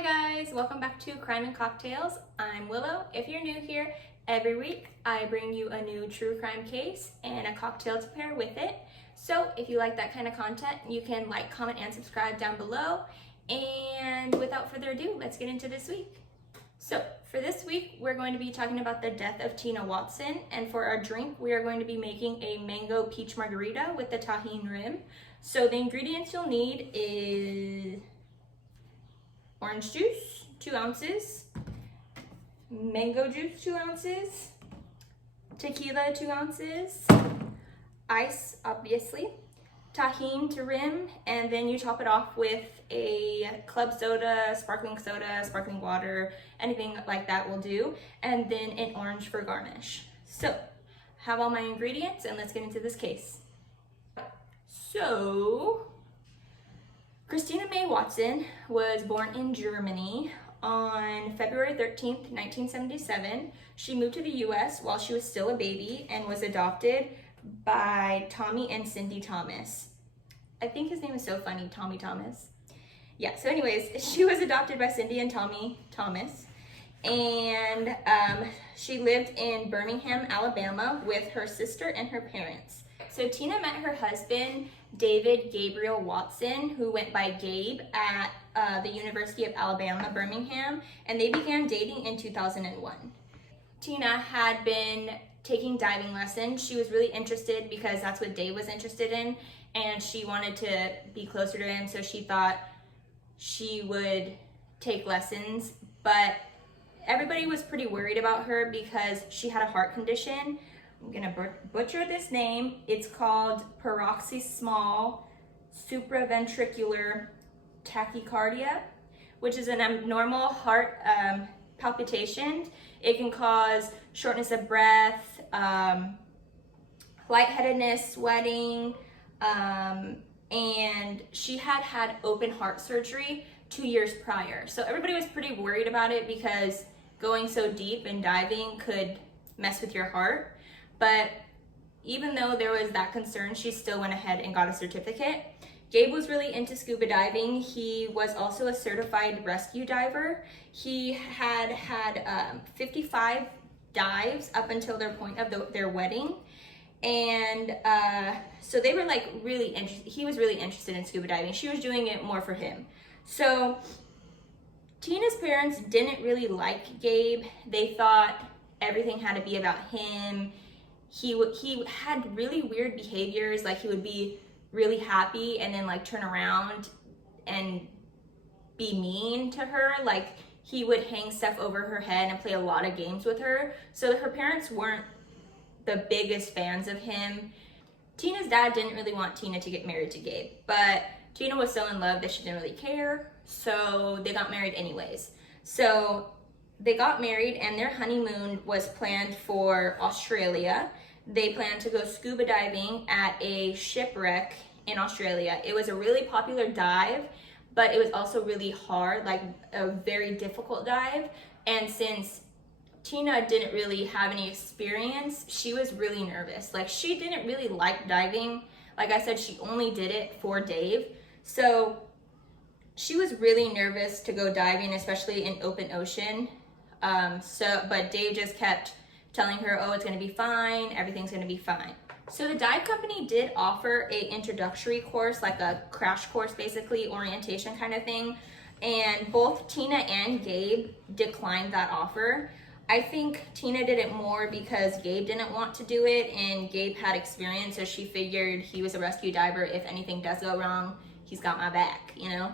Hi guys, welcome back to Crime and Cocktails. I'm Willow. If you're new here, every week I bring you a new true crime case and a cocktail to pair with it. So if you like that kind of content, you can like, comment, and subscribe down below. And without further ado, let's get into this week. So for this week, we're going to be talking about the death of Tina Watson. And for our drink, we are going to be making a mango peach margarita with the Tajin rim. So the ingredients you'll need is orange juice, 2 ounces, mango juice, 2 ounces, tequila, 2 ounces, ice, obviously, Tajin to rim, and then you top it off with a club soda, sparkling water, anything like that will do, and then an orange for garnish. So, have all my ingredients, and let's get into this case. So, Christina May Watson was born in Germany on February 13th, 1977. She moved to the US while she was still a baby and was adopted by Tommy and Cindy Thomas. I think his name is so funny, Tommy Thomas. Yeah, so anyways, she was adopted by Cindy and Tommy Thomas. And she lived in Birmingham, Alabama with her sister and her parents. So Tina met her husband, David Gabriel Watson, who went by Gabe at the University of Alabama, Birmingham, and they began dating in 2001. Tina had been taking diving lessons. She was really interested because that's what Dave was interested in, and she wanted to be closer to him, so she thought she would take lessons, but everybody was pretty worried about her because she had a heart condition. I'm gonna butcher this name. It's called paroxysmal supraventricular tachycardia, which is an abnormal heart palpitation. It can cause shortness of breath, lightheadedness, sweating, and she had open heart surgery 2 years prior. So everybody was pretty worried about it because going so deep and diving could mess with your heart. But even though there was that concern, she still went ahead and got a certificate. Gabe was really into scuba diving. He was also a certified rescue diver. He had 55 dives up until their point of their wedding. And so they were like really interested. He was really interested in scuba diving. She was doing it more for him. So Tina's parents didn't really like Gabe. They thought everything had to be about him. He had really weird behaviors, like he would be really happy and then like turn around and be mean to her. Like he would hang stuff over her head and play a lot of games with her. So her parents weren't the biggest fans of him. Tina's dad didn't really want Tina to get married to Gabe, but Tina was so in love that she didn't really care. So they got married anyways. So they got married and their honeymoon was planned for Australia. They planned to go scuba diving at a shipwreck in Australia. It was a really popular dive, but it was also really hard, like a very difficult dive. And since Tina didn't really have any experience, she was really nervous. Like she didn't really like diving. Like I said, she only did it for Dave. So she was really nervous to go diving, especially in open ocean. But Dave just kept telling her, oh, it's gonna be fine, everything's gonna be fine. So the dive company did offer a introductory course, like a crash course, basically, orientation kind of thing. And both Tina and Gabe declined that offer. I think Tina did it more because Gabe didn't want to do it, and Gabe had experience, so she figured he was a rescue diver. If anything does go wrong, he's got my back, you know?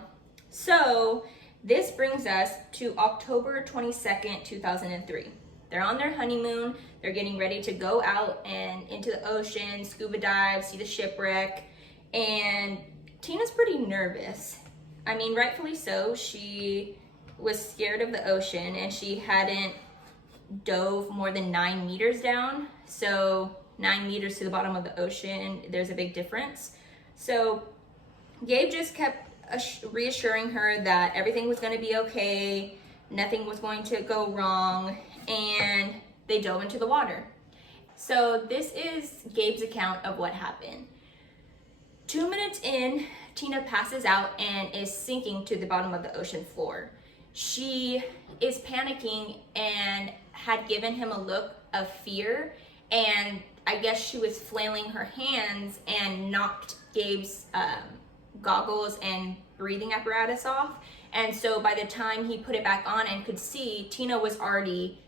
So this brings us to October 22nd, 2003. They're on their honeymoon. They're getting ready to go out and into the ocean, scuba dive, see the shipwreck. And Tina's pretty nervous. I mean, rightfully so. She was scared of the ocean and she hadn't dove more than 9 meters down. So 9 meters to the bottom of the ocean, there's a big difference. So Gabe just kept reassuring her that everything was going to be okay, nothing was going to go wrong, and they dove into the water. So this is Gabe's account of what happened. 2 minutes in, Tina passes out and is sinking to the bottom of the ocean floor. she is panicking and had given him a look of fear, and I guess she was flailing her hands and knocked Gabe's goggles and breathing apparatus off. And so by the time he put it back on and could see, Tina was already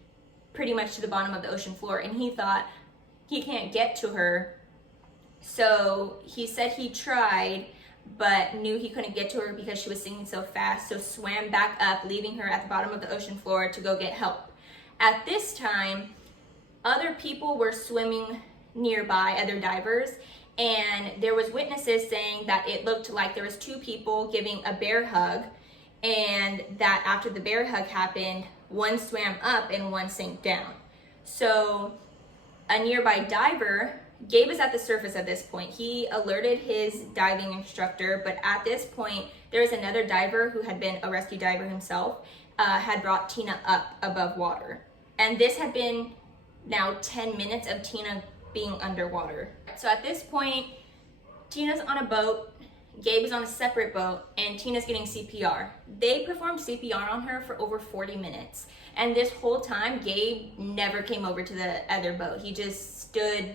pretty much to the bottom of the ocean floor, and he thought he can't get to her. So he said he tried, but knew he couldn't get to her because she was sinking so fast, so swam back up, leaving her at the bottom of the ocean floor to go get help. At this time, other people were swimming nearby, other divers, and there was witnesses saying that it looked like there was two people giving a bear hug, and that after the bear hug happened, one swam up and one sank down. So a nearby diver, Gabe is at the surface at this point. He alerted his diving instructor, but at this point, there was another diver who had been a rescue diver himself, had brought Tina up above water. And this had been now 10 minutes of Tina being underwater. So at this point, Tina's on a boat, Gabe is on a separate boat, and Tina's getting CPR. They performed CPR on her for over 40 minutes. And this whole time, Gabe never came over to the other boat. He just stood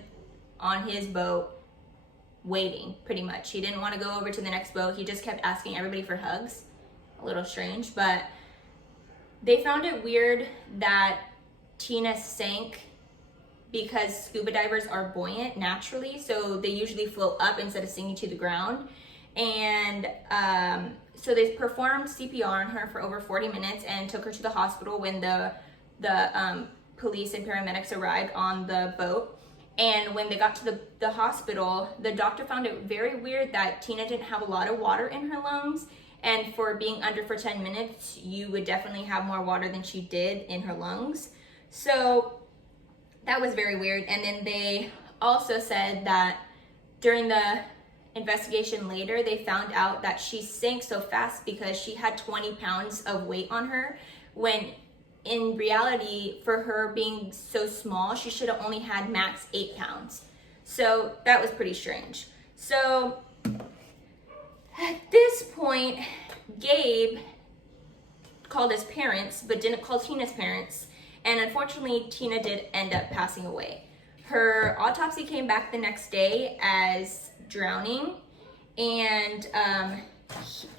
on his boat waiting, pretty much. He didn't want to go over to the next boat. He just kept asking everybody for hugs. A little strange, but they found it weird that Tina sank because scuba divers are buoyant naturally, so they usually float up instead of sinking to the ground. And so they performed CPR on her for over 40 minutes and took her to the hospital when the police and paramedics arrived on the boat. And when they got to the hospital, the doctor found it very weird that Tina didn't have a lot of water in her lungs. And for being under for 10 minutes, you would definitely have more water than she did in her lungs. So that was very weird. And then they also said that during the investigation later, they found out that she sank so fast because she had 20 pounds of weight on her, when in reality, for her being so small, she should have only had max 8 pounds. So that was pretty strange. So at this point, Gabe called his parents, but didn't call Tina's parents. And unfortunately, Tina did end up passing away. Her autopsy came back the next day as drowning, and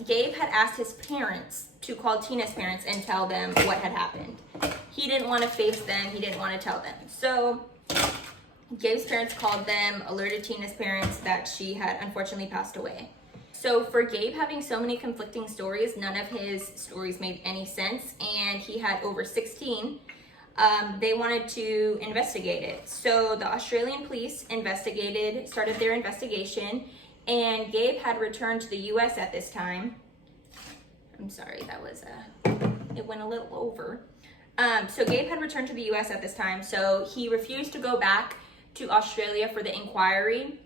Gabe had asked his parents to call Tina's parents and tell them what had happened. He didn't want to face them, he didn't want to tell them. So Gabe's parents called them, alerted Tina's parents that she had unfortunately passed away. So for Gabe having so many conflicting stories, none of his stories made any sense, and he had over 16. They wanted to investigate it. So the Australian police started their investigation, and Gabe had returned to the US at this time. I'm sorry, it went a little over. So Gabe had returned to the US at this time, so he refused to go back to Australia for the inquiry.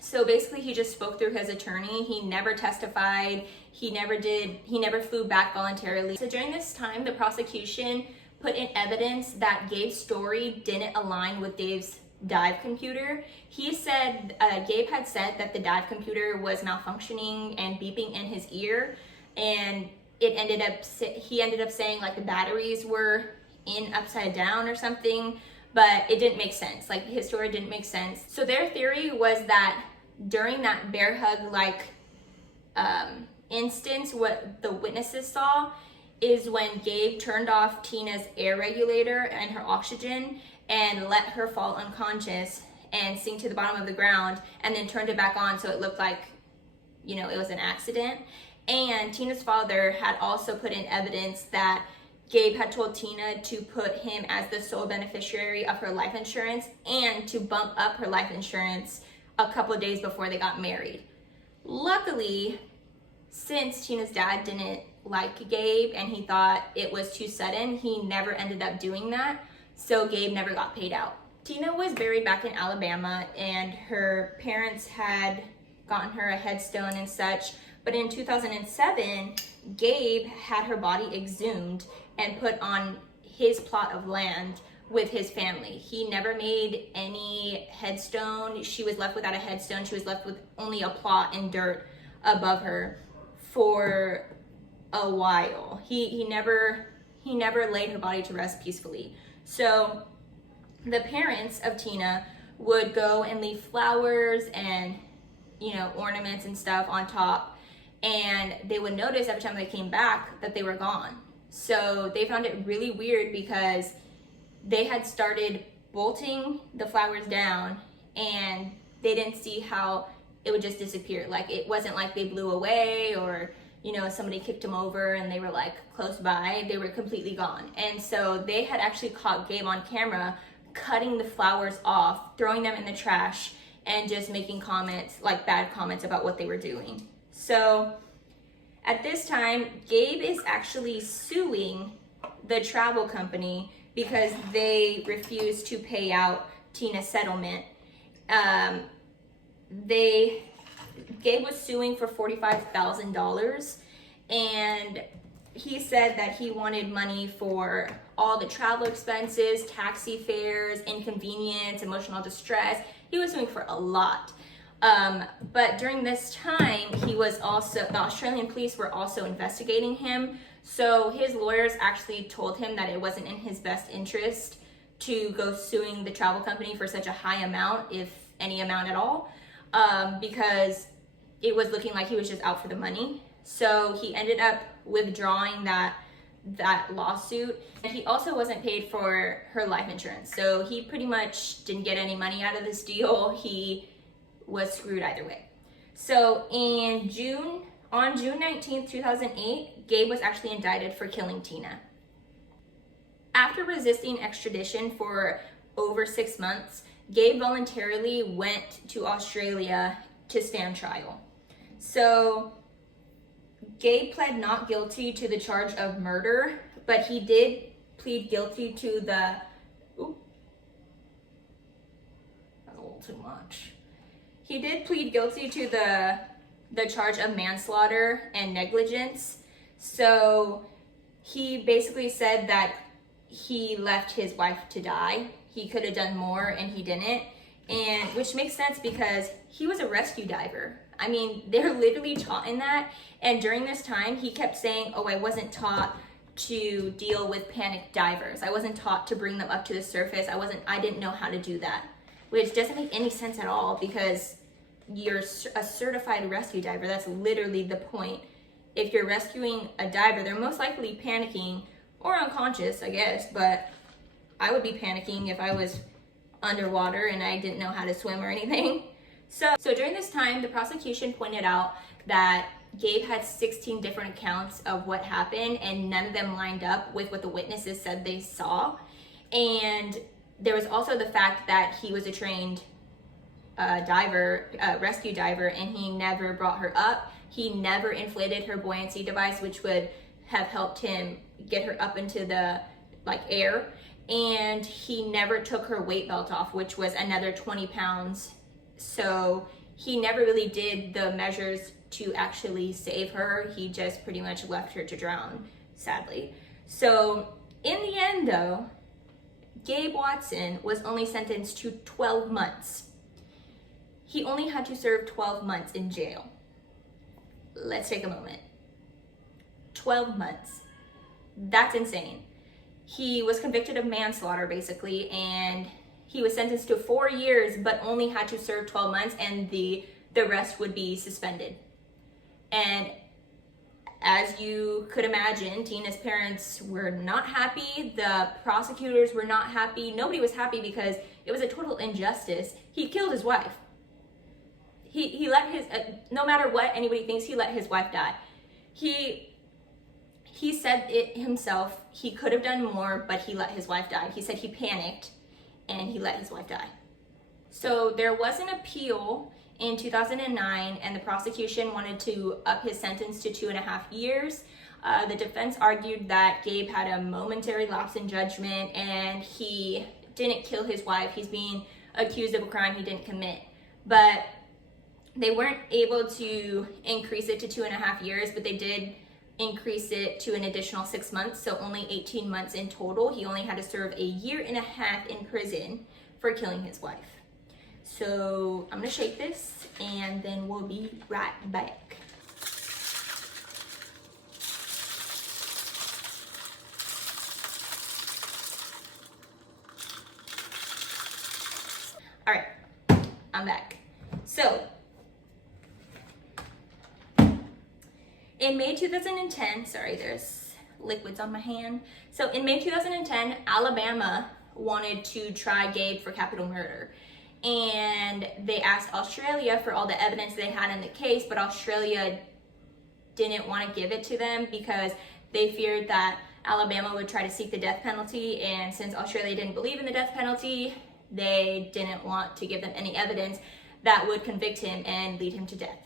So basically he just spoke through his attorney. He never testified, he never flew back voluntarily. So during this time, the prosecution put in evidence that Gabe's story didn't align with Dave's dive computer. He said, Gabe had said that the dive computer was malfunctioning and beeping in his ear, and he ended up saying like the batteries were in upside down or something, but it didn't make sense. Like his story didn't make sense. So their theory was that during that bear hug instance, what the witnesses saw is when Gabe turned off Tina's air regulator and her oxygen and let her fall unconscious and sink to the bottom of the ground, and then turned it back on so it looked like, it was an accident. And Tina's father had also put in evidence that Gabe had told Tina to put him as the sole beneficiary of her life insurance and to bump up her life insurance a couple of days before they got married. Luckily, since Tina's dad didn't like Gabe and he thought it was too sudden, he never ended up doing that, so Gabe never got paid out. Tina was buried back in Alabama, and her parents had gotten her a headstone and such, but in 2007, Gabe had her body exhumed and put on his plot of land with his family. He never made any headstone. She was left without a headstone. She was left with only a plot and dirt above her for a while. He never laid her body to rest peacefully. So the parents of Tina would go and leave flowers and, you know, ornaments and stuff on top, and they would notice every time they came back that they were gone. So they found it really weird because they had started bolting the flowers down and they didn't see how it would just disappear. Like, it wasn't like they blew away or, you know, somebody kicked them over and they were like close by. They were completely gone. And so they had actually caught Gabe on camera cutting the flowers off, throwing them in the trash, and just making comments, like bad comments about what they were doing. So at this time, Gabe is actually suing the travel company because they refused to pay out Tina's settlement. Gabe was suing for $45,000, and he said that he wanted money for all the travel expenses, taxi fares, inconvenience, emotional distress. He was suing for a lot. But during this time, the Australian police were also investigating him. So his lawyers actually told him that it wasn't in his best interest to go suing the travel company for such a high amount, if any amount at all, because it was looking like he was just out for the money. So he ended up withdrawing that lawsuit. And he also wasn't paid for her life insurance. So he pretty much didn't get any money out of this deal. He was screwed either way. So on June 19th, 2008, Gabe was actually indicted for killing Tina. After resisting extradition for over 6 months, Gabe voluntarily went to Australia to stand trial. So Gabe pled not guilty to the charge of murder, but he did plead guilty to that's a little too much. He did plead guilty to the charge of manslaughter and negligence. So he basically said that he left his wife to die. He could have done more and he didn't. And which makes sense because he was a rescue diver. I mean, they're literally taught in that. And during this time, he kept saying, oh, I wasn't taught to deal with panicked divers. I wasn't taught to bring them up to the surface. I didn't know how to do that, which doesn't make any sense at all because you're a certified rescue diver. That's literally the point. If you're rescuing a diver, they're most likely panicking or unconscious, I guess, but I would be panicking if I was underwater and I didn't know how to swim or anything. So during this time, the prosecution pointed out that Gabe had 16 different accounts of what happened and none of them lined up with what the witnesses said they saw. And there was also the fact that he was a trained rescue diver, and he never brought her up. He never inflated her buoyancy device, which would have helped him get her up into the air. And he never took her weight belt off, which was another 20 pounds. So he never really did the measures to actually save her. He just pretty much left her to drown, sadly. So in the end though, Gabe Watson was only sentenced to 12 months. He only had to serve 12 months in jail. Let's take a moment. 12 months. That's insane. He was convicted of manslaughter basically, and he was sentenced to 4 years but only had to serve 12 months, and the rest would be suspended. And as you could imagine, Tina's parents were not happy. The prosecutors were not happy. Nobody was happy because it was a total injustice. He killed his wife. He let his, no matter what anybody thinks, he let his wife die. He said it himself. He could have done more, but he let his wife die. He said he panicked and he let his wife die. So there was an appeal in 2009, and the prosecution wanted to up his sentence to 2.5 years. The defense argued that Gabe had a momentary lapse in judgment and he didn't kill his wife. He's being accused of a crime he didn't commit. But they weren't able to increase it to 2.5 years, but they did increase it to an additional 6 months, so only 18 months in total. He only had to serve 1.5 years in prison for killing his wife. So I'm gonna shake this and then we'll be right back. In May 2010, sorry, there's liquids on my hand. So in May 2010, Alabama wanted to try Gabe for capital murder. And they asked Australia for all the evidence they had in the case, but Australia didn't want to give it to them because they feared that Alabama would try to seek the death penalty. And since Australia didn't believe in the death penalty, they didn't want to give them any evidence that would convict him and lead him to death.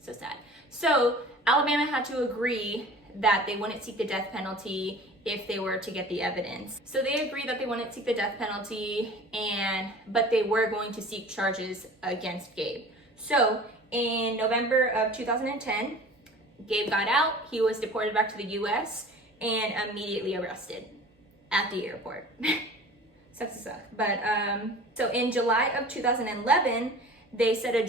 So sad. So Alabama had to agree that they wouldn't seek the death penalty if they were to get the evidence. So they agreed that they wouldn't seek the death penalty, but they were going to seek charges against Gabe. So in November of 2010, Gabe got out. He was deported back to the US and immediately arrested at the airport. Sucks to suck. But so in July of 2011, they set a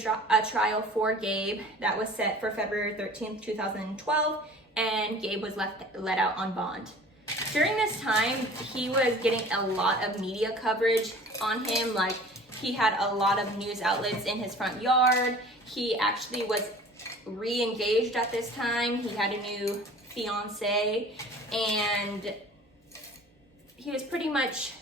trial for Gabe that was set for February 13th, 2012, and Gabe was let out on bond. During this time, he was getting a lot of media coverage on him. Like, he had a lot of news outlets in his front yard. He actually was re-engaged at this time. He had a new fiance, and he was pretty much...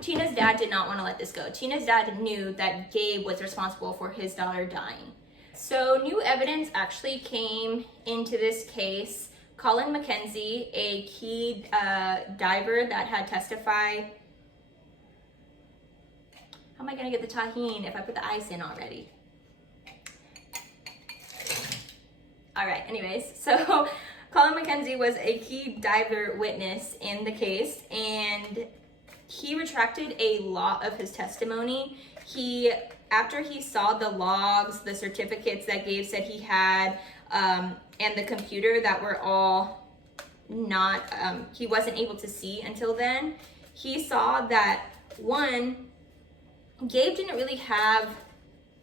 Tina's dad did not want to let this go. Tina's dad knew that Gabe was responsible for his daughter dying. So new evidence actually came into this case. Colin McKenzie, a key diver that had testified. How am I gonna get the Tajin if I put the ice in already? All right, anyways, so Colin McKenzie was a key diver witness in the case, and he retracted a lot of his testimony. After he saw the logs, the certificates that Gabe said he had, and the computer that were all not, he wasn't able to see until then, he saw that, one, Gabe didn't really have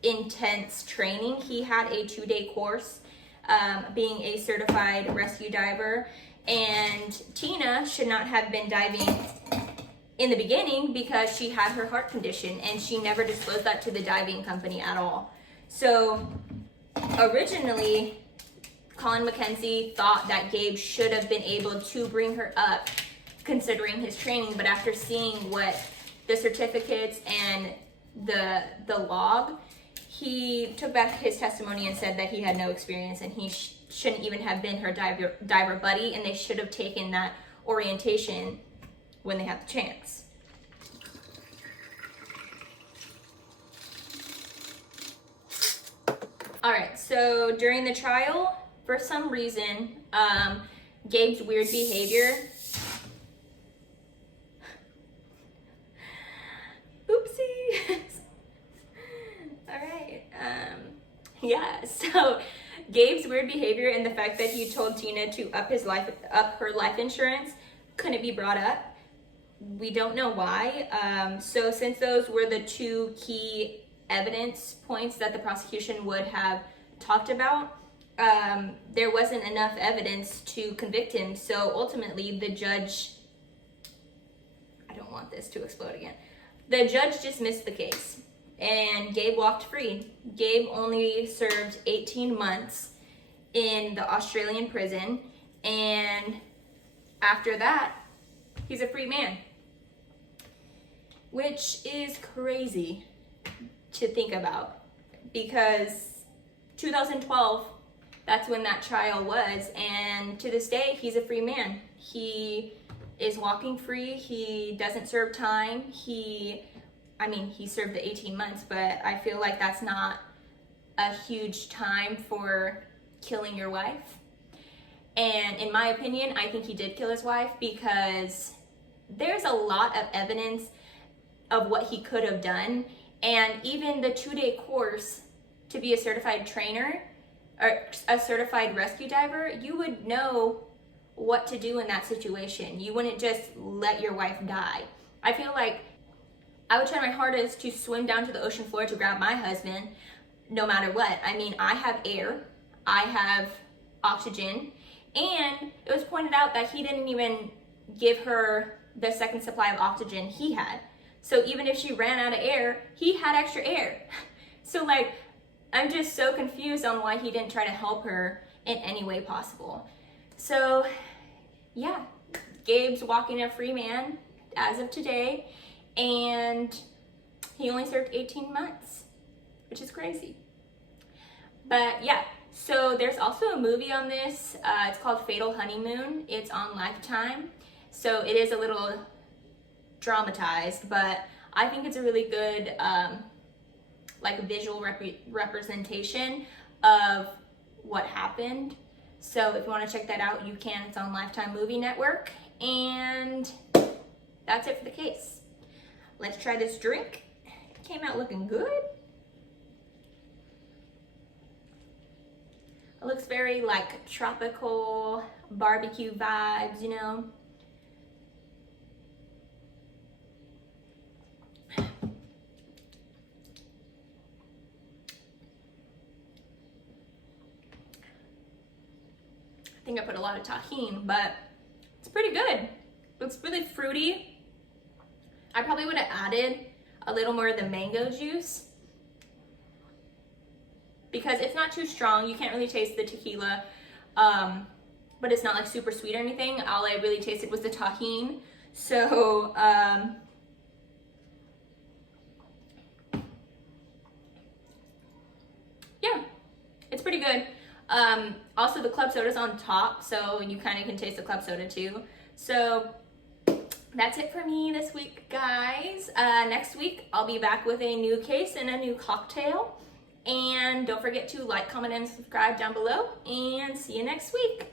intense training. He had a 2-day course being a certified rescue diver, and Tina should not have been diving in the beginning because she had her heart condition, and she never disclosed that to the diving company at all. So originally, Colin McKenzie thought that Gabe should have been able to bring her up considering his training, but after seeing what the certificates and the log, he took back his testimony and said that he had no experience and he shouldn't even have been her diver buddy, and they should have taken that orientation when they had the chance. All right, so during the trial, for some reason, Gabe's weird behavior, oopsie. All right, yeah, so Gabe's weird behavior and the fact that he told Tina to up her life insurance couldn't be brought up. We don't know why. So since those were the two key evidence points that the prosecution would have talked about, there wasn't enough evidence to convict him. So ultimately the judge, I don't want this to explode again. The judge dismissed the case and Gabe walked free. Gabe only served 18 months in the Australian prison, and after that, he's a free man, which is crazy to think about because 2012, that's when that trial was, and to this day, he's a free man. He is walking free. He doesn't serve time. He served the 18 months, but I feel like that's not a huge time for killing your wife. And in my opinion, I think he did kill his wife because there's a lot of evidence of what he could have done. And even the 2-day course to be a certified trainer or a certified rescue diver, you would know what to do in that situation. You wouldn't just let your wife die. I feel like I would try my hardest to swim down to the ocean floor to grab my husband no matter what. I mean, I have air, I have oxygen, and it was pointed out that he didn't even give her the second supply of oxygen he had. So even if she ran out of air, he had extra air. So like, I'm just so confused on why he didn't try to help her in any way possible. So yeah, Gabe's walking a free man as of today, and he only served 18 months, which is crazy. But yeah, so there's also a movie on this. It's called Fatal Honeymoon. It's on Lifetime. So it is a little dramatized, but I think it's a really good like visual representation of what happened. So if you want to check that out, you can. It's on Lifetime Movie Network. And that's it for the case. Let's try this drink. It came out looking good. It looks very like tropical barbecue vibes, you know. I think I put a lot of Tajin, but it's pretty good. It's really fruity. I probably would have added a little more of the mango juice because it's not too strong. You can't really taste the tequila, but it's not like super sweet or anything. All I really tasted was the Tajin. So, yeah, it's pretty good. Also the club soda's on top, so you kind of can taste the club soda too. So that's it for me this week, guys. Next week, I'll be back with a new case and a new cocktail. And don't forget to like, comment, and subscribe down below. And see you next week.